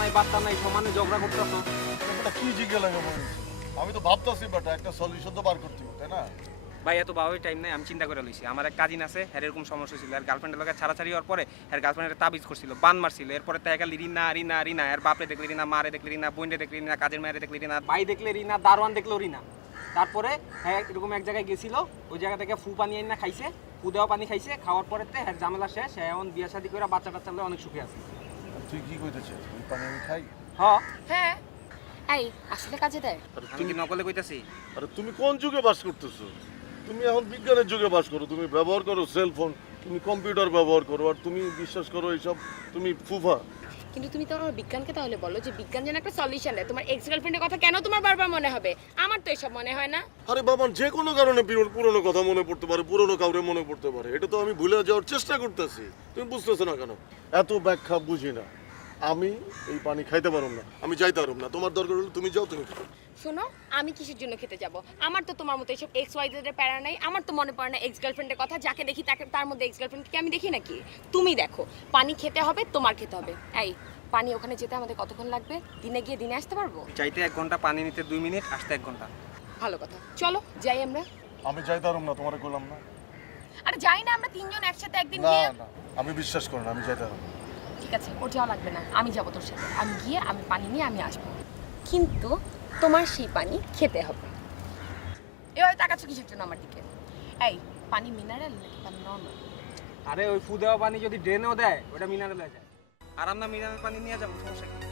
নাই বার্তা নাই সমানে ঝগড়া করতেছো। এটা কি জিজ্ঞে লাগে মনে আমি তো ভাবতেছি বেটা একটা সলিউশন তো বার করতে হবে তাই না? ভাই এত বাবাই টাইম নাই আমি চিন্তা করে লইছি। আমার এক কাজিন আছে হ্যার এরকম সমস্যা ছিল আর গার্লফ্রেন্ডের লোকের ছাড়াছাড়ি হওয়ার পরে হ্যার গার্লফ্রেন্ডের তাবিজ করছিল বান মারছিল। এরপরে তাই একালি রিনা রিনা রিনা এর বাপরে দেখলি রিনা মারে দেখলি রিনা বোনরে দেখলি রিনা কাজের মায়ের দেখলি রিনা ভাই দেখলে রিনা দারোয়ান দেখল রিনা। তারপরে হ্যাঁ এরকম এক জায়গায় গেছিল ওই জায়গা থেকে ফু পানি আইনা খাইছে ফু দেওয়া পানি খাইছে খাওয়ার পরে হ্যাঁ ঝামেলা শেষ হ্যাঁ এখন বিয়া শাদি করে বাচ্চা টাচ্চা অনেক সুখে আছে। তুই কি কইতেছিস? ওই পানি আমি খাই। হ। হ্যাঁ। এই আসলে কাজে দেয়। আমি তুমি কি নকলে কইতাছি? আরে তুমি কোন যুগে বাস করতেছো? তুমি এখন বিজ্ঞানের যুগে বাস করো তুমি ব্যবহার করো সেল ফোন তুমি কম্পিউটার ব্যবহার করো আর তুমি বিশ্বাস করো এইসব তুমি ফুফা। কিন্তু তুমি তো আমার বিজ্ঞানকে তাহলে বলো যে বিজ্ঞান যেন একটা সলিউশন দেয়। তোমার এক্স গার্লফ্রেন্ডের কথা কেন তোমার বারবার মনে হবে? আমার তো এসব মনে হয় না। আরে বাবা যে কোনো কারণে পুরো- পুরনো কথা মনে পড়তে পারে পুরনো কাউরে মনে পড়তে পারে। এটা তো আমি ভুলে যাওয়ার চেষ্টা করতেছি। তুমি বুঝতেছো না কেন? এত ব্যাখ্যা বুঝি না। আমি এই পানি খাইতে পারব না আমি যাইতে পারব না। তোমার দরকার হলে তুমি যাও তুমি খাও। শোনো আমি কিসের জন্য খেতে যাব? আমার তো তোমার মতো এইসব এক্স ওয়াই জেডের প্যারা নাই আমার তো মনে পড়ে না এক্স গার্লফ্রেন্ডের কথা যাকে দেখি তাকে তার মধ্যে এক্স গার্লফ্রেন্ডকে আমি দেখি নাকি? তুমি দেখো পানি খেতে হবে তোমার খেতে হবে। এই পানি ওখানে যেতে আমাদের কতক্ষণ লাগবে? দিনে গিয়ে দিনে আসতে পারব? চাইতে এক ঘণ্টা পানি নিতে দুই মিনিট আসতে এক ঘণ্টা। ভালো কথা। চলো যাই আমরা। আমি যাইতে পারব না তোমারে বললাম না। আরে যাই না আমরা তিনজন একসাথে একদিন না গিয়ে না আমি বিশ্বাস করি না আমি যাইতে পারব না। ঠিক আছে ওর যাওয়া লাগবে না আমি যাব তোর সাথে। আমি গিয়ে আমি পানি নিয়ে আমি আসব। কিন্তু তোমার সেই পানি খেতে হবে। এভাবে তাকাচ্ছ কিসের জন্য আমার দিকে? এই পানি মিনারেল নাকি? পানি নর্মাল আরে ওই ফু দেওয়া পানি যদি ড্রেনও দেয় ওটা মিনারেল হয়ে যায়। আর আমরা মিনারেল পানি নিয়ে যাব সমস্যা কি?